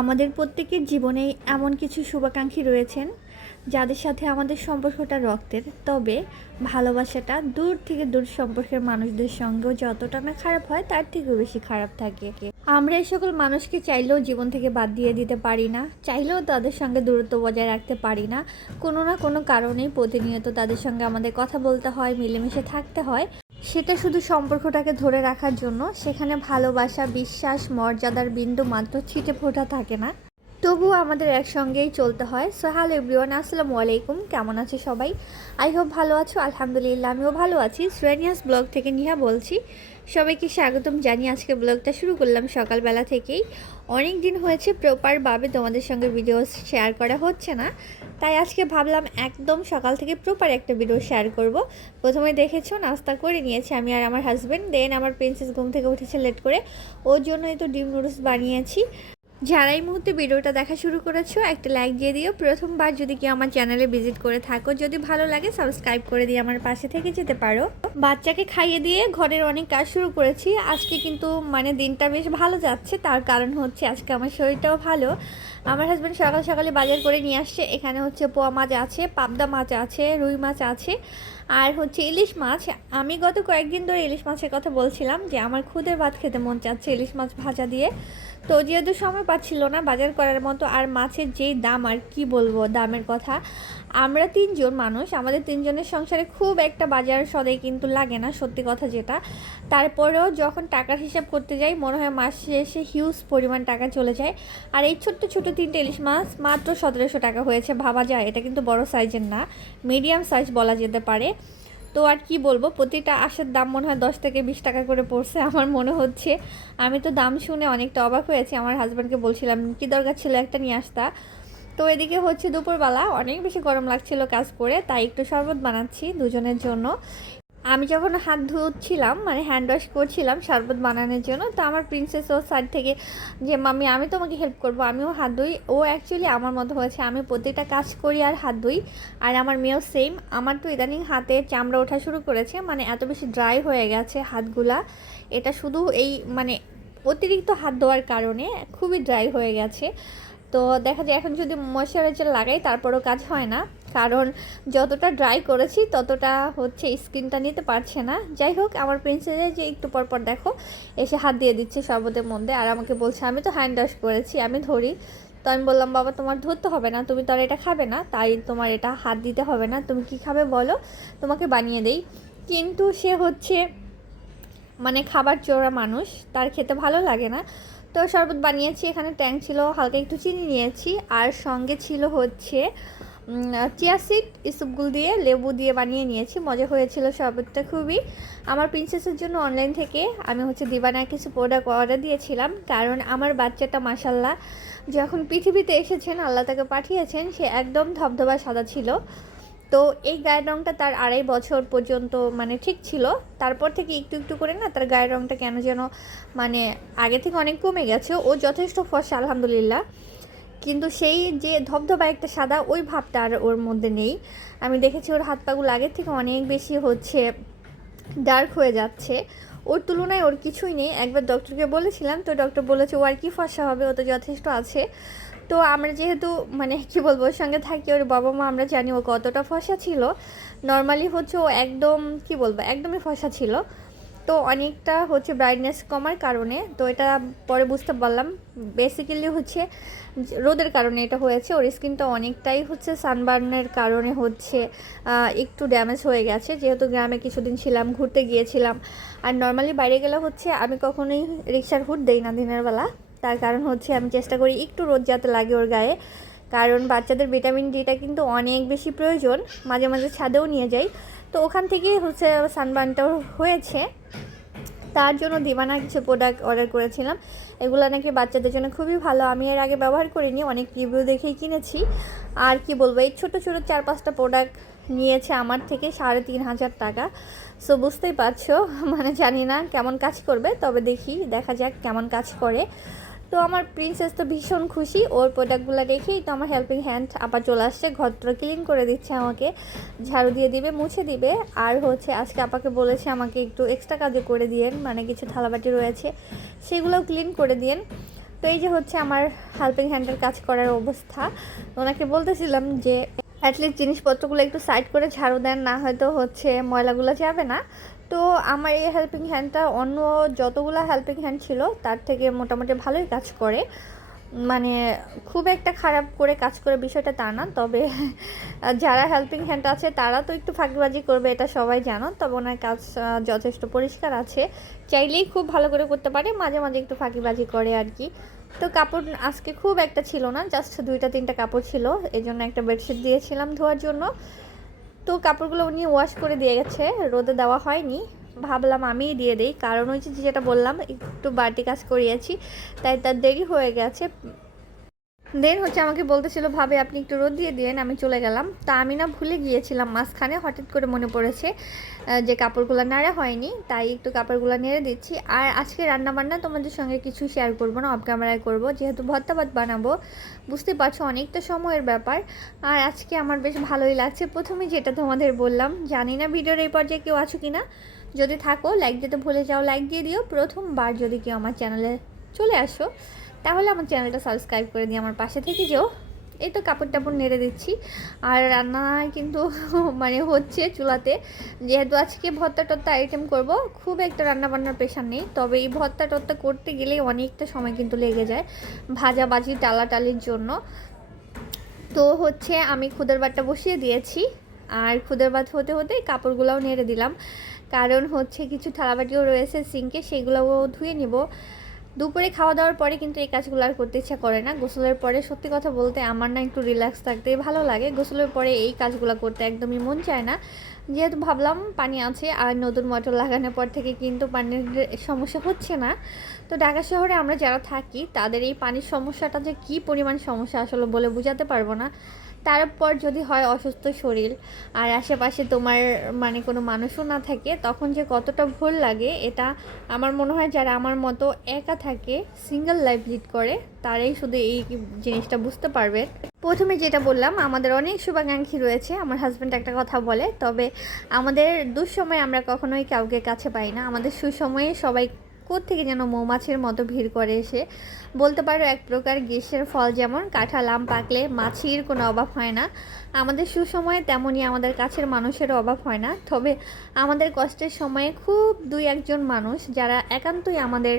আমাদের প্রত্যেকের জীবনেই এমন কিছু শুভাকাঙ্ক্ষী রয়েছেন যাদের সাথে আমাদের সম্পর্কটা রক্তের, তবে ভালোবাসাটা দূর থেকে দূর সম্পর্কের মানুষদের সঙ্গেও যতটা না খারাপ হয় তার থেকেও বেশি খারাপ থাকে। আমরা এই সকল মানুষকে চাইলেও জীবন থেকে বাদ দিয়ে দিতে পারি না, চাইলেও তাদের সঙ্গে দূরত্ব বজায় রাখতে পারি না। কোনো না কোনো কারণেই প্রতিনিয়ত তাদের সঙ্গে আমাদের কথা বলতে হয়, মিলেমিশে থাকতে হয়। সেটা শুধু সম্পর্কটাকে ধরে রাখার জন্য, সেখানে ভালোবাসা, বিশ্বাস, মর্যাদার বিন্দু মাত্র ছিটে ফোটা থাকে না। তবুও আমাদের একসঙ্গেই চলতে হয়। সো হ্যালো এভরিওয়ান, আসসালামু আলাইকুম। কেমন আছে সবাই? আই হোপ ভালো আছো। আলহামদুলিল্লাহ আমিও ভালো আছি। শ্রেনিয়াস ব্লগ থেকে নিহা বলছি। সবাইকে স্বাগতম জানিয়ে আজকে ব্লগটা শুরু করলাম সকালবেলা থেকেই। অনেক দিন হয়েছে প্রপারভাবে তোমাদের সঙ্গে ভিডিও শেয়ার করা হচ্ছে না, তাই আজকে ভাবলাম একদম সকাল থেকে প্রপার একটা ভিডিও শেয়ার করব। প্রথমে দেখেছো নাস্তা করে নিয়েছি আমি আর আমার হাজব্যান্ড, দেন আমার প্রিন্সেস ঘুম থেকে উঠেছে লেট করে, ওর জন্যই তো ডিম নুডলস বানিয়েছি। যারা এই মুহূর্তে ভিডিওটা দেখা শুরু করেছো একটা লাইক দিয়ে দিও। প্রথমবার যদি কেউ আমার চ্যানেলে ভিজিট করে থাকো, যদি ভালো লাগে সাবস্ক্রাইব করে দিয়ে আমার পাশে থেকে যেতে পারো। বাচ্চাকে খাইয়ে দিয়ে ঘরের অনেক কাজ শুরু করেছি। আজকে কিন্তু দিনটা বেশ ভালো যাচ্ছে, তার কারণ হচ্ছে আজকে আমার শরীরটাও ভালো। আমার হাজব্যান্ড সকাল সকালে বাজার করে নিয়ে আসছে। এখানে হচ্ছে পোয়া মাছ আছে, পাবদা মাছ আছে, রুই মাছ আছে, আর হচ্ছে ইলিশ মাছ। আমি গত কয়েকদিন ধরে ইলিশ মাছের কথা বলছিলাম যে আমার খুদের ভাত খেতে মন চাচ্ছে ইলিশ মাছ ভাজা দিয়ে। তো যেহেতু সময় পাচ্ছিল না বাজার করার মতো, আর মাছের যেই দাম, আর কি বলবো দামের কথা। আমরা তিনজন মানুষ, আমাদের তিনজনের সংসারে খুব একটা বাজার সদাই কিন্তু লাগে না, সত্যি কথা যেটা। তারপরেও যখন টাকার হিসাব করতে যাই মনে হয় মাস শেষে হিউজ পরিমাণ টাকা চলে যায়। আর এই ছোট্ট ছোট 3টে ইলিশ মাছ মাত্র 1700 টাকা হয়েছে। ভাবা যায়, এটা কিন্তু বড় সাইজের না, মিডিয়াম সাইজ বলা যেতে পারে। তো আর কি বলবো, প্রতিটা আঁশের দাম মনে হয় 10 থেকে 20 টাকা করে পড়ছে আমার মনে হচ্ছে। আমি তো দাম শুনে অনেকটা অবাক হয়েছি। আমার হাজব্যান্ডকে বলছিলাম কি দরকার ছিল একটা নিয়ে আসতা। তো এদিকে হচ্ছে দুপুরবেলা অনেক বেশি গরম লাগছিল কাজ করে, তাই একটু শরবত বানাচ্ছি দুজনের জন্য। আমি যখন হাত ধুচ্ছিলাম হ্যান্ড ওয়াশ করছিলাম শরবত বানানোর জন্য, তো আমার প্রিন্সেস ও সাইড থেকে যে মাম্মি আমি তোমাকে হেল্প করব, আমিও হাত ধুই। ও অ্যাকচুয়ালি আমার মতো হয়েছে, আমি প্রত্যেকটা কাজ করি আর হাত ধুই। আর আমার মেয়েও সেম। আমার তো ইদানিং হাতে চামড়া ওঠা শুরু করেছে, এত বেশি ড্রাই হয়ে গেছে হাতগুলা। এটা শুধু এই অতিরিক্ত হাত ধোয়ার কারণে খুবই ড্রাই হয়ে গেছে। তো দেখা যায় এখন যদি ময়শ্চারাইজার লাগাই তারপরও কাজ হয় না, কারণ যতটা ড্রাই করেছি ততটা হচ্ছে স্কিনটা নিতে পারছে না। যাই হোক, আমার প্রিন্সেসের যে একটু পরপর দেখো এসে হাত দিয়ে দিচ্ছে শরবতের মধ্যে, আর আমাকে বলছে আমি তো হ্যান্ড ওয়াশ করেছি, আমি ধরি। তো আমি বললাম বাবা তোমার ধরতে হবে না, তুমি তো আর এটা খাবে না, তাই তোমার এটা হাত দিতে হবে না, তুমি কি খাবে বলো, তোমাকে বানিয়ে দেই। কিন্তু সে হচ্ছে খাবার চোরা মানুষ, তার খেতে ভালো লাগে না। তো শরবত বানিয়েছি, এখানে ট্যাং ছিল, হালকা একটু চিনি নিয়েছি, আর সঙ্গে ছিল হচ্ছে চিয়া সিড, ইসবগুল দিয়ে লেবু দিয়ে বানিয়ে নিয়েছি। মজা হয়েছিল শরবতটা খুবই। আমার প্রিন্সেসের জন্য অনলাইন থেকে আমি হচ্ছে দিবানার কিছু প্রোডাক্ট অর্ডার দিয়েছিলাম, কারণ আমার বাচ্চাটা মাশাল্লাহ যখন পৃথিবীতে এসেছেন আল্লাহ তাকে পাঠিয়েছেন, সে একদম ধবধবা সাদা ছিল। তো এই গায়ের রঙটা তার 2.5 বছর পর্যন্ত ঠিক ছিল। তারপর থেকে একটু একটু করে না তার গায়ের রঙটা কেন যেন আগে থেকে অনেক কমে গেছে। ও যথেষ্ট ফর্সা আলহামদুলিল্লাহ, কিন্তু সেই যে ধবধবা একটা সাদা ওই ভাবটা আর ওর মধ্যে নেই। আমি দেখেছি ওর হাত পাগুলো আগের থেকে অনেক বেশি হচ্ছে ডার্ক হয়ে যাচ্ছে। ওর তুলনায় ওর কিছুই নেই। একবার ডক্টরকে বলেছিলাম, তো ডক্টর বলেছে ও আর কি ফর্সা হবে, ও তো যথেষ্ট আছে। তো আমরা যেহেতু কি বলবো ওর সঙ্গে থাকি, ওর বাবা মা, আমরা জানি ও কতটা ফর্সা ছিল। নর্মালি হচ্ছে ও একদম কি বলবো একদমই ফর্সা ছিল। তো অনেকটা হচ্ছে ব্রাইটনেস কমার কারণে, তো এটা পরে বুঝতে পারলাম বেসিক্যালি হচ্ছে রোদের কারণে এটা হয়েছে। ওর স্কিনটা অনেকটাই হচ্ছে সানবার্নের কারণে হচ্ছে একটু ড্যামেজ হয়ে গেছে, যেহেতু গ্রামে কিছুদিন ছিলাম, ঘুরতে গিয়েছিলাম। আর নর্মালি বাইরে গেলে হচ্ছে আমি কখনোই রিক্সার হুড দেই না দিনের বেলা, তার কারণ হচ্ছে আমি চেষ্টা করি একটু রোদ যাতে লাগে ওর গায়ে, কারণ বাচ্চাদের ভিটামিন ডিটা কিন্তু অনেক বেশি প্রয়োজন। মাঝে মাঝে ছাদেও নিয়ে যাই, তো ওখান থেকেই হচ্ছে সানবার্নটাও হয়েছে। তার জন্য দিবানা কিছু প্রোডাক্ট অর্ডার করেছিলাম। এগুলো নাকি বাচ্চাদের জন্য খুবই ভালো। আমি এর আগে ব্যবহার করিনি, অনেক রিভিউ দেখেই কিনেছি। আর কি বলবো, এই ছোটো ছোটো 4-5টা প্রোডাক্ট নিয়েছে আমার থেকে 3,500 টাকা। সো বুঝতেই পারছো জানি না কেমন কাজ করবে, তবে দেখা যাক কেমন কাজ করে। তো আমার প্রিন্সেস তো ভীষণ খুশি, ওর প্রোডাক্টগুলো রেখেই তো আমার হেল্পিং হ্যান্ড আবার চলে আসছে, ঘরটা ক্লিন করে দিচ্ছে, আমাকে ঝাড়ু দিয়ে দিবে, মুছে দিবে। আর হচ্ছে আজকে আপাকে বলেছে আমাকে একটু এক্সট্রা কাজও করে দিয়েন, কিছু থালাবাটি রয়েছে সেগুলোও ক্লিন করে দিয়েন। তো এই যে হচ্ছে আমার হেল্পিং হ্যান্ডের কাজ করার অবস্থা। ওনাকে বলতেছিলাম যে অ্যাটলিস্ট জিনিসপত্রগুলো একটু সাইড করে ঝাড়ু দেন, না হয়তো হচ্ছে ময়লাগুলো যাবে না। তো আমার এই হেল্পিং হ্যান্ডটা অন্য যতগুলো হেল্পিং হ্যান্ড ছিল তার থেকে মোটামুটি ভালোই কাজ করে, মানে খুব একটা খারাপ করে কাজ করে বিষয়টা তা না। তবে যারা হেল্পিং হ্যান্ড আছে তারা তো একটু ফাঁকিবাজি করবে, এটা সবাই জানো। তবে ওনার কাজ যথেষ্ট পরিষ্কার আছে, চাইলেই খুব ভালো করে করতে পারে, মাঝে মাঝে একটু ফাঁকিবাজি করে আর কি। তো কাপড় আজকে খুব একটা ছিল না, জাস্ট 2-3টা কাপড় ছিল, এই জন্য একটা বেডশিট দিয়েছিলাম ধোয়ার জন্য। তো কাপড়গুলো উনি ওয়াশ করে দিয়ে গেছে, রোদে দেওয়া হয়নি, ভাবলাম আমিই দিয়ে দিই, কারণ ওই যে যেটা বললাম একটু বাড়তি কাজ করিয়েছি, তাই তার দেরি হয়ে গেছে। দেন হচ্ছে আমাকে বলতেছিল ভাবে আপনি একটু রোদ দিয়ে দিন, আমি চলে গেলাম। তা আমি না ভুলে গিয়েছিলাম, মাঝখানে হঠাৎ করে মনে পড়েছে যে কাপড়গুলো নাড়া হয়নি, তাই একটু কাপড়গুলো নেড়ে দিচ্ছি। আর আজকে রান্নাবান্না তোমাদের সঙ্গে কিছু শেয়ার করবো না, অফ ক্যামেরায় করবো, যেহেতু ভর্তা ভাত বানাবো, বুঝতে পারছো অনেকটা সময়ের ব্যাপার। আর আজকে আমার বেশ ভালোই লাগছে। প্রথমে যেটা তোমাদের বললাম, জানি না ভিডিওর এই পর্যায়ে কেউ আছো কি না, যদি থাকো লাইক দিতে ভুলে যাও, লাইক দিয়ে দিও। প্রথমবার যদি কেউ আমার চ্যানেলে চলে আসো তাহলে আমার চ্যানেলটা সাবস্ক্রাইব করে দিয়ে আমার পাশে থেকে যেও। এই তো কাপড় টাপড় নেড়ে দিচ্ছি, আর রান্নায় কিন্তু মানে হচ্ছে চুলাতে, যেহেতু আজকে ভর্তা টর্তা আইটেম করব, খুব একটা রান্নাবান্নার প্রেশার নেই। তবে এই ভর্তা টর্তা করতে গেলে অনেকটা সময় কিন্তু লেগে যায় ভাজাবাজি টালাটালির জন্য। তো হচ্ছে আমি খুদের ভাতটা বসিয়ে দিয়েছি, আর খুদের ভাত হতে হতে কাপড়গুলোও নেড়ে দিলাম, কারণ হচ্ছে কিছু থালাবাটিও রয়েছে সিঙ্কে, সেগুলোও ধুয়ে নিব। দুপুরে খাওয়া দাওয়ার পরে কিন্তু এই কাজগুলো আর করতে ইচ্ছা করে না। গোসলের পরে সত্যি কথা বলতে আমার না একটু রিল্যাক্স থাকতেই ভালো লাগে, গোসলের পরে এই কাজগুলো করতে একদমই মন চায় না। যেহেতু ভাবলাম পানি আছে, আর নতুন মোটর লাগানোর পর থেকে কিন্তু পানির সমস্যা হচ্ছে না। তো ঢাকা শহরে আমরা যারা থাকি তাদের এই পানির সমস্যাটা যে কী পরিমাণ সমস্যা আসলে বলে বোঝাতে পারবো না। তারপর যদি হয় অসুস্থ শরীর, আর আশেপাশে তোমার মানে কোনো মানুষও না থাকে, তখন যে কতটা ভুল লাগে, এটা আমার মনে হয় যারা আমার মতো একা থাকে, সিঙ্গেল লাইফ লিড করে, তারাই শুধু এই জিনিসটা বুঝতে পারবে। প্রথমে যেটা বললাম, আমাদের অনেক শুভাকাঙ্ক্ষী রয়েছে। আমার হাজব্যান্ড একটা কথা বলে, তবে আমাদের দুঃসময়ে আমরা কখনোই কাউকে কাছে পাই না, আমাদের সুসময়ে সবাই থেকে যেন মৌমাছির মতো ভিড় করে এসে। বলতে পারো এক প্রকার গ্রীষ্মের ফল যেমন কাঁঠাল আম পাকলে মাছির কোনো অভাব হয় না, আমাদের সুসময়ে তেমনই আমাদের কাছের মানুষেরও অভাব হয় না। তবে আমাদের কষ্টের সময়ে খুব 2-1জন মানুষ যারা একান্তই আমাদের,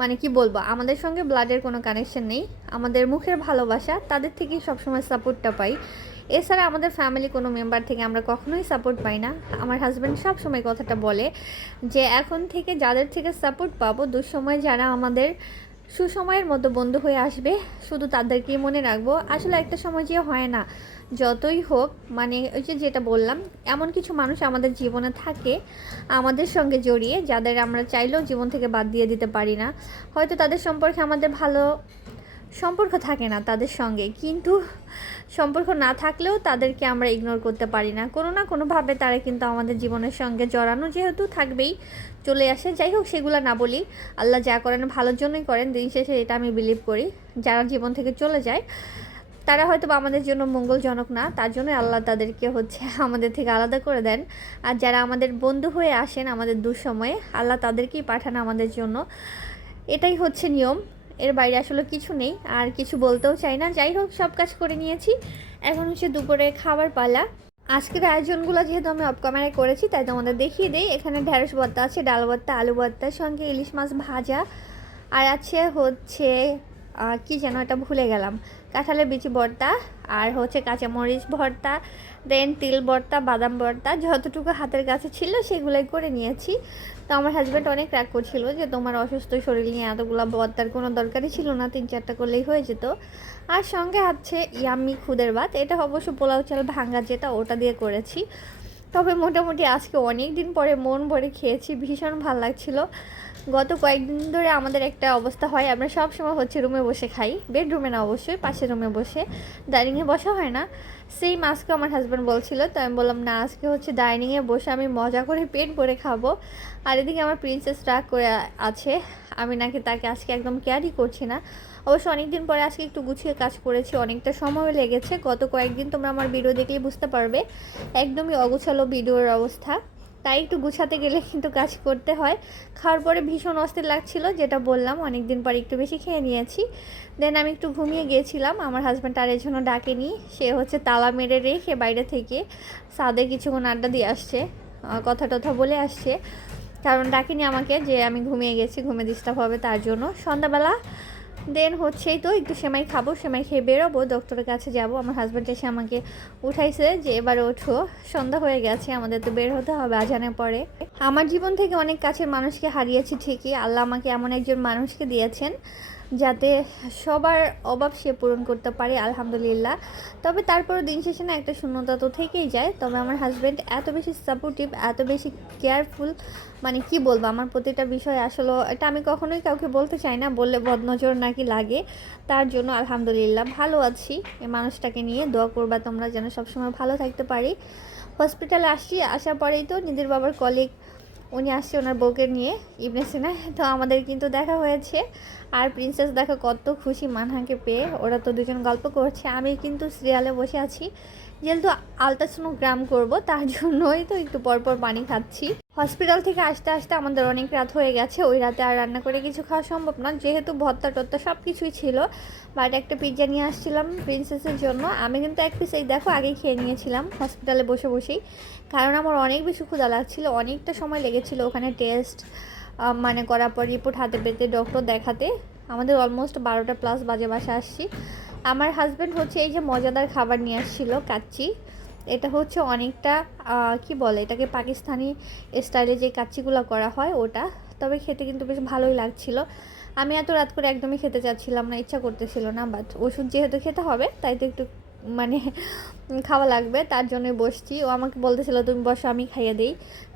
মানে কি বলবো, আমাদের সঙ্গে ব্লাডের কোনো কানেকশন নেই, আমাদের মুখের ভালোবাসা, তাদের থেকেই সবসময় সাপোর্টটা পাই। এছাড়া আমাদের ফ্যামিলি কোনো মেম্বার থেকে আমরা কখনোই সাপোর্ট পাই না। আমার হাজব্যান্ড সব সময় কথাটা বলে যে এখন থেকে যাদের থেকে সাপোর্ট পাবো, দুঃসময় যারা আমাদের সুসময়ের মতো বন্ধু হয়ে আসবে, শুধু তাদেরকেই মনে রাখবো। আসলে একটা সময় যে হয় না, যতই হোক, মানে ওই যে যেটা বললাম, এমন কিছু মানুষ আমাদের জীবনে থাকে আমাদের সঙ্গে জড়িয়ে, যাদের আমরা চাইলেও জীবন থেকে বাদ দিয়ে দিতে পারি না। হয়তো তাদের সম্পর্কে আমাদের ভালো সম্পর্ক থাকে না তাদের সঙ্গে, কিন্তু সম্পর্ক না থাকলেও তাদেরকে আমরা ইগনোর করতে পারি না, কোনো না কোনোভাবে তারা কিন্তু আমাদের জীবনের সঙ্গে জড়ানো যেহেতু থাকবেই, চলে আসে। যাই হোক, সেগুলো না বলি, আল্লাহ যা করেন ভালোর জন্যই করেন, দিন শেষে এটা আমি বিলিভ করি। যারা জীবন থেকে চলে যায় তারা হয়তো আমাদের জন্য মঙ্গলজনক না, তার জন্য আল্লাহ তাদেরকে হচ্ছে আমাদের থেকে আলাদা করে দেন। আর যারা আমাদের বন্ধু হয়ে আসেন আমাদের দুঃসময়ে, আল্লাহ তাদেরকেই পাঠান আমাদের জন্য। এটাই হচ্ছে নিয়ম, এর বাইরে আসলে কিছু নেই, আর কিছু বলতেও চাই না। যাই হোক, সব কাজ করে নিয়েছি, এখন হচ্ছে দুপুরে খাবার পালা। আজকের আয়োজনগুলো যেহেতু আমি অফ ক্যামেরায় করেছি, তাই তোমাদের দেখিয়ে দিই। এখানে ঢেঁড়স ভর্তা আছে, ডাল ভর্তা, আলু ভর্তার সঙ্গে ইলিশ মাছ ভাজা, আর আছে হচ্ছে কি যেন এটা ভুলে গেলাম, কাঁঠালের বিচি ভর্তা, আর হচ্ছে কাঁচামরিচ ভর্তা, দেন তিল ভর্তা, বাদাম ভর্তা, যতটুকু হাতের কাছে ছিল সেগুলোই করে নিয়েছি। তো আমার হাজব্যান্ড অনেক রাগ করছিল যে তোমার অসুস্থ শরীর নিয়ে এতগুলো ভর্তার কোনো দরকারই ছিল না, 3-4টা করলেই হয়ে যেত। আর সঙ্গে আছে ইয়াম্মি খুদের ভাত, এটা অবশ্য পোলাও চাল ভাঙ্গা যেটা, ওটা দিয়ে করেছি। তবে মোটামুটি আজকে অনেক দিন পরে মন ভরে খেয়েছি, ভীষণ ভালো লাগছিল। গত কয়েকদিন ধরে আমাদের একটা অবস্থা হয়, আমরা সব সময় হচ্ছে রুমে বসে খাই, বেডরুমে না অবশ্যই, পাশের রুমে বসে, ডাইনিংয়ে বসা হয় না। সেই আজকে আমার হাজব্যান্ড বলছিল, তো আমি বললাম না, আজকে হচ্ছে ডাইনিংয়ে বসে আমি মজা করে পেট ভরে খাবো। আর এদিকে আমার প্রিন্সেস রাগ করে আছে, আমি নাকি তাকে আজকে একদম কেয়ারই করছি না। অবশ্য অনেকদিন পরে আজকে একটু গুছিয়ে কাজ করেছি, অনেকটা সময় লেগেছে। গত কয়েকদিন তোমরা আমার ভিডিও দেখলেই বুঝতে পারবে একদমই অগোছালো ভিডিওর অবস্থা। তাই একটু গুছাতে গেলে কিন্তু কাজ করতে হয়। খাওয়ার পরে ভীষণ অস্থির লাগছিল, যেটা বললাম অনেক দিন পর একটু বেশি খেয়ে নিয়েছি। দেন আমি একটু ঘুমিয়ে গিয়েছিলাম, আমার হাজব্যান্ড আর এর জন্য ডাকেনি, সে হচ্ছে তালা মেরে রেখে বাইরে থেকে ছাদে কিছুক্ষণ আড্ডা দিয়ে আসছে, কথা টথা বলে আসছে, কারণ ডাকেনি আমাকে যে আমি ঘুমিয়ে গেছি, ঘুমে ডিস্টার্ব হবে তার জন্য। সন্ধ্যাবেলা দেন হচ্ছেই তো একটু সেমাই খাবো, সেমাই খেয়ে বেরোবো, ডক্টরের কাছে যাব। আমার হাজব্যান্ড এসে আমাকে উঠাইছে যে এবারে ওঠো, সন্ধ্যা হয়ে গেছে, আমাদের তো বের হতে হবে আজানের পরে। আমার জীবন থেকে অনেক কাছের মানুষকে হারিয়েছি ঠিকই, আল্লাহ আমাকে এমন একজন মানুষকে দিয়েছেন যাতে সবার অভাব সে পূরণ করতে পারে, আলহামদুলিল্লাহ। তবে তারপরও দিন শেষে না একটা শূন্যতা তো থেকেই যায়। তবে আমার হাজব্যান্ড এত বেশি সাপোর্টিভ, এত বেশি কেয়ারফুল, মানে কি বলবো, আমার প্রতিটা বিষয় আসলে এটা আমি কখনোই কাউকে বলতে চাই না, বললে বদনজর নাকি লাগে। তার জন্য আলহামদুলিল্লাহ ভালো আছি। এই মানুষটাকে নিয়ে দোয়া করবা তোমরা যেন সবসময় ভালো থাকতে পারি। হসপিটালে আসছি, আসার পরেই তো নিধির বাবার কলিগ উনি আসছে ওনার বউকে নিয়ে, ইবনে সিনা, তো আমাদের কিন্তু দেখা হয়েছে। আর প্রিন্সেস দেখো কত খুশি মানহাকে পেয়ে, ওরা তো দুজন গল্প করছে, আমি কিন্তু সিরিয়ালে বসে আছি, যেহেতু আলট্রাসোনোগ্রাম করব তার জন্যই তো একটু পরপর পানি খাচ্ছি। হসপিটাল থেকে আসতে আসতে আমাদের অনেক রাত হয়ে গেছে, ওই রাতে আর রান্না করে কিছু খাওয়া সম্ভব না, যেহেতু ভর্তা টর্তা সব কিছুই ছিল। বাট একটা পিৎজা নিয়ে আসছিলাম প্রিন্সেসের জন্য, আমি কিন্তু এক পিস এই দেখো আগেই খেয়ে নিয়েছিলাম হসপিটালে বসে বসেই, কারণ আমার অনেক বেশি ক্ষুধা লাগছিল, অনেকটা সময় লেগেছিল ওখানে টেস্ট মানে করার পর রিপোর্ট হাতে পেতে ডক্টর দেখাতে। আমাদের অলমোস্ট 12টা প্লাস বাজে বাসা আসছি। আমার হাজব্যান্ড হচ্ছে এই যে মজাদার খাবার নিয়ে আসছিল কাচ্চি, এটা হচ্ছে অনেকটা কি বলে এটাকে, পাকিস্তানি স্টাইলে যে কাচ্চিগুলো করা হয় ওটা, তবে খেতে কিন্তু বেশ ভালোই লাগছিল। আমি এত রাত করে একদমই খেতে চাচ্ছিলাম না, ইচ্ছা করতেছিল না, বাট ওষুধ যেহেতু খেতে হবে তাই তো একটু মানে খাওয়া লাগবে, তার জন্যই বসছি। ও আমাকে বলতেছিল তুমি বসো আমি খাইয়ে দিই,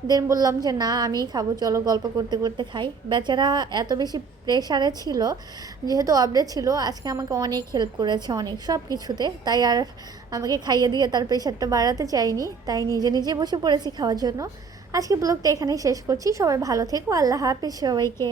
দেন বললাম যে না আমিই খাবো, চলো গল্প করতে করতে খাই। বেচারা এত বেশি প্রেশারে ছিল, যেহেতু অবরে ছিল, আজকে আমাকে অনেক হেল্প করেছে অনেক সব কিছুতে, তাই আর আমাকে খাইয়ে দিয়ে তার প্রেশারটা বাড়াতে চাইনি, তাই নিজে নিজে বসে পড়েছি খাওয়ার জন্য। আজকে ব্লগটা এখানেই শেষ করছি, সবাই ভালো থেকো, আল্লাহ হাফিজ সবাইকে।